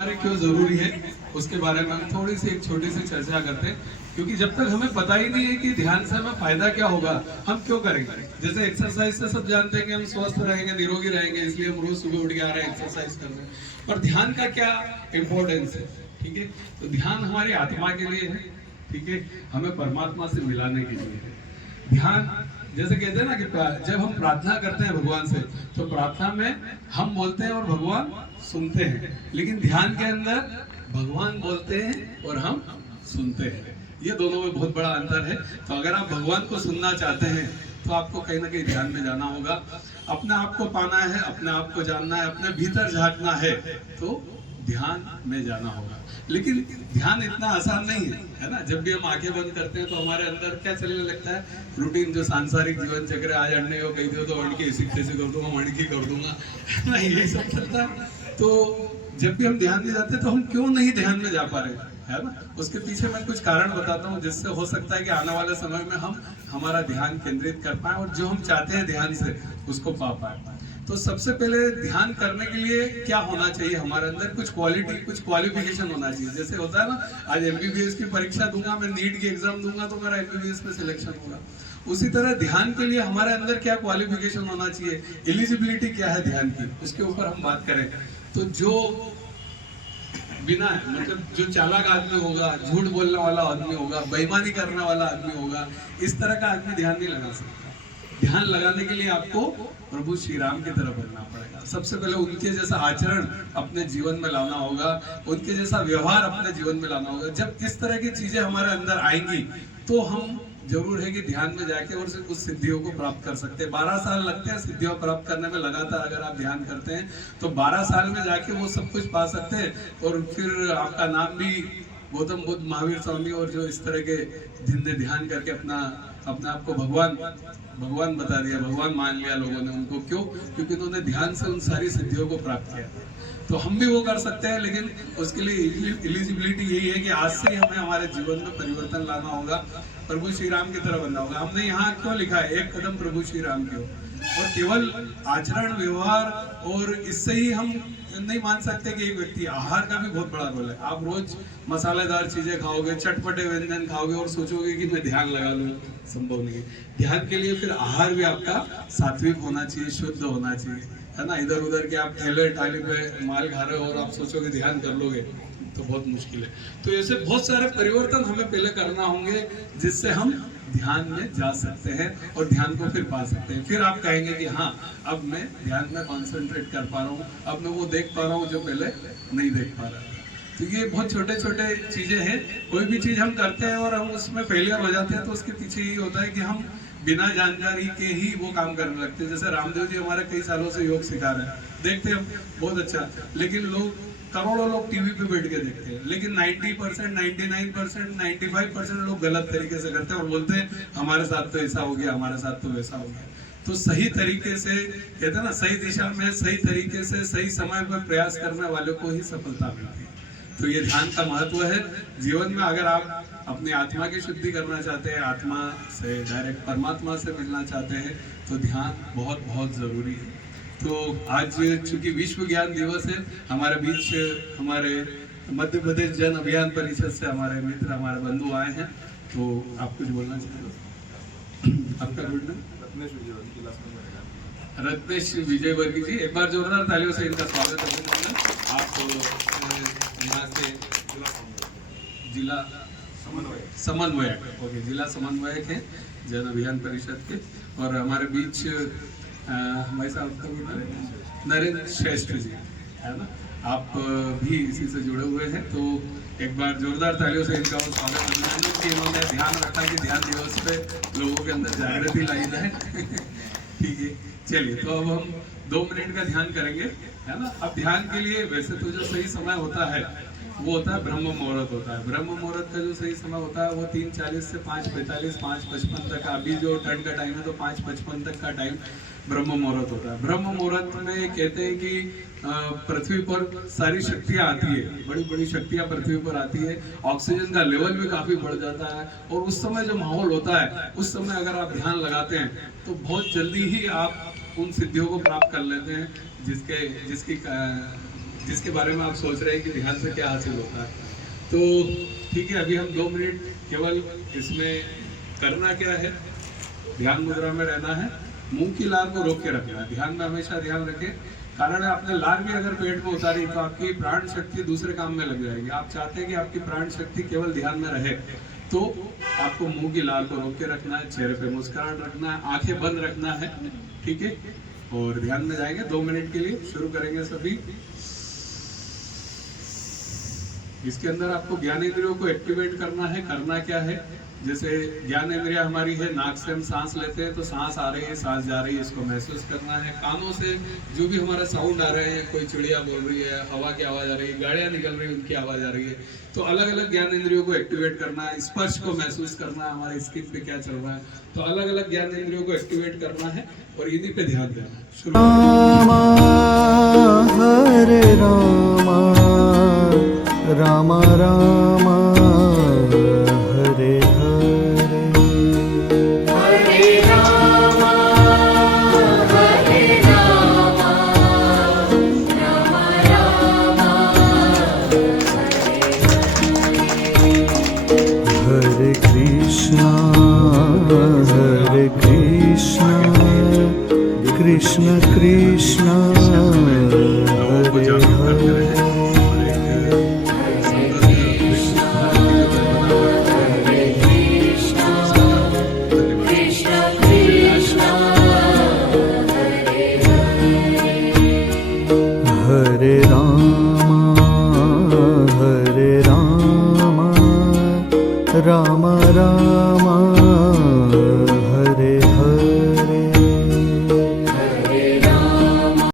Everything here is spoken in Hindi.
क्यों जरूरी है उसके बारे में हम थोड़ी सी एक छोटी सी चर्चा करते हैं, क्योंकि जब तक हमें पता ही नहीं है कि ध्यान से हमें फायदा क्या होगा, हम क्यों करेंगे। जैसे एक्सरसाइज से सब जानते हैं कि हम स्वस्थ रहेंगे, निरोगी रहेंगे, इसलिए हम रोज सुबह उठ के आ रहे हैं, एक्सरसाइज कर रहे हैं। पर ध्यान का क्या इम्पोर्टेंस है, ठीक है। तो ध्यान हमारी आत्मा के लिए है, ठीक है, हमें परमात्मा से मिलाने के लिए है। ध्यान जैसे कहते हैं ना कि जब हम प्रार्थना करते हैं भगवान से, तो प्रार्थना में हम बोलते हैं और भगवान सुनते हैं, लेकिन ध्यान के अंदर भगवान बोलते हैं और हम सुनते हैं। ये दोनों में बहुत बड़ा अंतर है। तो अगर आप भगवान को सुनना चाहते हैं तो आपको कहीं ना कहीं ध्यान में जाना होगा, अपने आप को पाना है, अपने आप को जानना है, अपने भीतर झांकना है, तो ध्यान में जाना होगा। लेकिन ध्यान इतना आसान नहीं है ना। जब भी हम आंखें बंद करते हैं तो हमारे अंदर क्या चलने लगता है, रूटीन जो सांसारिक जीवन चक्र, आज अड़ने को कही दो तो अड़ के ऐसे कर दूंगा, मणकी कर दूंगा ना, यही सब चलता है। तो जब भी हम ध्यान में जाते हैं तो हम क्यों नहीं ध्यान में जा पा रहे है ना, उसके पीछे मैं कुछ कारण बताता हूँ, जिससे हो सकता है कि आने वाले समय में हम हमारा ध्यान केंद्रित कर पाए और जो हम चाहते हैं ध्यान से उसको पा पाए। तो सबसे पहले ध्यान करने के लिए क्या होना चाहिए, हमारे अंदर कुछ क्वालिटी, कुछ क्वालिफिकेशन होना चाहिए। जैसे होता है ना, आज एमबीबीएस की परीक्षा दूंगा मैं, नीट की एग्जाम दूंगा तो मेरा एमबीबीएस में सिलेक्शन होगा। उसी तरह ध्यान के लिए हमारे अंदर क्या क्वालिफिकेशन होना चाहिए, एलिजिबिलिटी क्या है ध्यान की, उसके ऊपर हम बात करें। तो जो बिना मतलब जो चालाक आदमी होगा, झूठ बोलने वाला आदमी होगा, बेईमानी करने वाला आदमी होगा, इस तरह का आदमी ध्यान नहीं लगा सकता। ध्यान लगाने के लिए आपको प्रभु श्री राम की तरफ बढ़ना पड़ेगा। सबसे पहले उनके जैसा आचरण अपने जीवन में लाना होगा, उनके जैसा व्यवहार अपने जीवन में लाना होगा। जब इस तरह की चीजें हमारे अंदर आएंगी तो हम जरूर है कि ध्यान में जाके और उस सिद्धियों को प्राप्त कर सकते हैं। 12 साल लगते हैं सिद्धियों प्राप्त करने में, लगातार अगर आप ध्यान करते हैं तो 12 साल में जाके वो सब कुछ पा सकते हैं। और फिर आपका नाम भी गौतम बुद्ध, महावीर स्वामी और जो इस तरह के जिनने ध्यान करके अपने आप को भगवान बता दिया, भगवान मान लिया लोगों ने उनको। क्यों? क्योंकि उन्होंने ध्यान से उन सारी सिद्धियों को प्राप्त किया। तो हम भी वो कर सकते हैं, लेकिन उसके लिए एलिजिबिलिटी यही है कि आज से ही हमें हमारे जीवन में परिवर्तन लाना होगा, प्रभु श्री राम की तरफ बनना होगा। हमने यहाँ क्यों लिखा है, एक कदम प्रभु श्री राम की ओर। और केवल आचरण, व्यवहार और इससे ही हम नहीं मान सकते कि एक व्यक्ति, आहार का भी बहुत बड़ा रोल है। आप रोज मसालेदार चीजें खाओगे, चटपटे व्यंजन खाओगे और सोचोगे कि मैं ध्यान लगा लूं, संभव नहीं है। ध्यान के लिए फिर आहार भी आपका सात्विक होना चाहिए, शुद्ध होना चाहिए, है ना। इधर उधर के आप ठेले ठाले पे माल खा रहे हो और आप सोचोगे ध्यान कर लोगे तो बहुत मुश्किल है। तो ऐसे बहुत सारे परिवर्तन हमें पहले करना होंगे, जिससे हम ध्यान में जा सकते हैं और ध्यान को फिर पा सकते हैं। फिर आप कहेंगे कि हाँ, अब मैं ध्यान में कॉन्सेंट्रेट कर पा रहा हूँ, अब मैं वो देख पा रहा हूँ जो पहले नहीं देख पा रहा था। तो ये बहुत छोटे छोटे चीजें हैं। कोई भी चीज हम करते हैं और हम उसमें फेलियर हो जाते हैं तो उसके पीछे ये होता है कि हम बिना जानकारी के ही वो काम करने लगते हैं। जैसे रामदेव जी हमारे कई सालों से योग सिखा रहे हैं, देखते हैं बहुत अच्छा, लेकिन लोग करोड़ों लोग टीवी पे बैठ के देखते हैं, लेकिन 90%, 99%, 95% लोग गलत तरीके से करते हैं और बोलते हैं हमारे साथ तो ऐसा हो गया, हमारे साथ तो वैसा हो गया। तो सही तरीके से कहते हैं ना, सही दिशा में सही तरीके से सही समय पर प्रयास करने वालों को ही सफलता मिलती है। तो ये ध्यान का महत्व है जीवन में। अगर आप अपनी आत्मा की शुद्धि करना चाहते हैं, आत्मा से डायरेक्ट परमात्मा से मिलना चाहते हैं, तो ध्यान बहुत बहुत जरूरी है। तो आज चूंकि विश्व ज्ञान दिवस है, हमारे बीच हमारे मध्य प्रदेश जन अभियान परिषद से हमारे मित्र, हमारे बंधु आए हैं। तो आप कुछ बोलना चाहते हो? आपका गुड नेम? रत्नेश विजयवर्गीय जी, एक बार जोरदार तालियों से इनका स्वागत है। आप यहाँ से जिला समन्वयक, ओके, जिला समन्वयक है जन अभियान परिषद के। और हमारे बीच हमारे साथ नरेंद्र श्रेष्ठ जी, है ना, आप भी इसी से जुड़े हुए हैं। तो एक बार जोरदार तालियों से इनका स्वागत करना कि इन्होंने ध्यान रखा कि ध्यान दिवस पे लोगों के अंदर जागृति लाई जाए। ठीक है, चलिए, तो अब हम 2 मिनट का ध्यान करेंगे, है ना। अब ध्यान के लिए वैसे तो जो सही समय होता है वो होता है ब्रह्म मुहूर्त होता है। ब्रह्म मुहूर्त का जो सही समय होता है वो 3:40 से 5:45, 5:55 तक। अभी जो ठंड का टाइम है तो 5:55 तक का टाइम ब्रह्म मुहूर्त होता है। ब्रह्म मुहूर्त में कहते हैं कि पृथ्वी पर सारी शक्तियां आती है, बड़ी बड़ी शक्तियां पृथ्वी पर आती है, ऑक्सीजन का लेवल भी काफी बढ़ जाता है। और उस समय जो माहौल होता है, उस समय अगर आप ध्यान लगाते हैं तो बहुत जल्दी ही आप उन सिद्धियों को प्राप्त कर लेते हैं जिसके बारे में आप सोच रहे हैं कि ध्यान से क्या हासिल होता है। तो ठीक है, अभी हम 2 मिनट केवल इसमें करना क्या है, ध्यान मुद्रा में रहना है, मुंह की लार को रोक के रखना है। ध्यान में हमेशा ध्यान रखें, कारण है आपने लार भी अगर पेट में उतारी तो आपकी प्राण शक्ति दूसरे काम में लग जाएगी। आप चाहते हैं कि आपकी प्राण शक्ति केवल ध्यान में रहे, तो आपको मुंह की लार को रोक के रखना है, चेहरे पे मुस्कुराहट रखना है, आंखें बंद रखना है, ठीक है। और ध्यान में जाएंगे 2 मिनट के लिए, शुरू करेंगे सभी। इसके अंदर आपको ज्ञानेंद्रियों को एक्टिवेट करना है। करना क्या है, जैसे ज्ञान इंद्रिया हमारी है, नाक से हम सांस लेते हैं तो सांस आ रही है, सांस जा रही है, इसको महसूस करना है। कानों से जो भी हमारा साउंड आ रहे हैं, कोई चिड़िया बोल रही है, हवा की आवाज आ रही है, गाड़ियां निकल रही है, उनकी आवाज आ रही है, तो अलग अलग ज्ञान इंद्रियों को एक्टिवेट करना है। स्पर्श को महसूस करना है, हमारे स्किन पे क्या चल रहा है, तो अलग अलग ज्ञान इंद्रियों को एक्टिवेट करना है और इन्हीं पे ध्यान देना है। रामा हरे रामा रामा रामा हरे हरे हरे रामा हरे रामा रामा रामा हरे कृष्णा कृष्ण कृष्ण को जागरूक करते रहे। हरे रामा रामा रामा